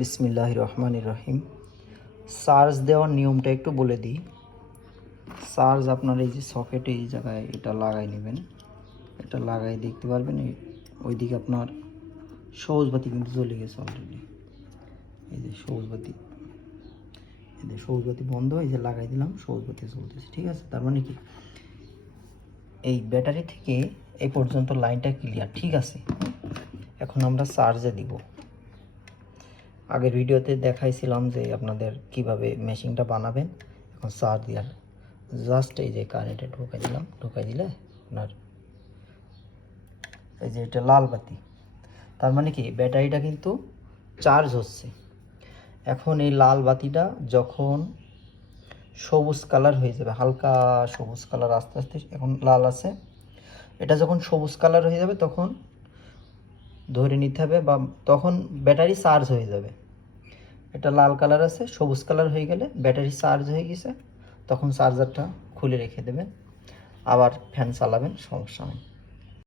বিসমিল্লাহির রহমানির রহিম। চার্জ দেওয়ার নিয়মটা একটু বলে দিই। চার্জ আপনার এই যে সকেটে এই জায়গায় এটা লাগাই নেবেন। এটা লাগাই দেখতে পারবেন ওইদিকে আপনার সবুজ বাতি কিন্তু জ্বলে গেছে অলরেডি। এই যে সবুজ বাতি, এই যে সবুজ বাতি বন্ধ, এই যে লাগাই দিলাম, সবুজ বাতি চলতেছে। ঠিক আছে, তার মানে কি এই ব্যাটারি থেকে এই পর্যন্ত লাইনটা ক্লিয়ার। ঠিক আছে, এখন আমরা চার্জে দিব। আগের ভিডিওতে দেখাইছিলাম যে আপনাদের কিভাবে মেশিনটা বানাবেন। এখন চার্জ দেওয়ার জাস্ট এই যে কারেন্টে ঢুকাই দিলাম, ঢুকাই দিলে আপনার এই যে এটা লাল বাতি, তার মানে কি ব্যাটারিটা কিন্তু চার্জ হচ্ছে। এখন এই লাল বাতিটা যখন সবুজ কালার হয়ে যাবে, হালকা সবুজ কালার, আস্তে আস্তে এখন লাল আছে, এটা যখন সবুজ কালার হয়ে যাবে তখন ধরে নিতে হবে, বা তখন ব্যাটারি চার্জ হয়ে যাবে। এটা লাল কালার আছে, সবুজ কালার হয়ে গেলে ব্যাটারি চার্জ হয়ে গেছে, তখন চার্জারটা খুলে রেখে দেবেন, আবার ফ্যান চালাবেন, সমস্যা নেই।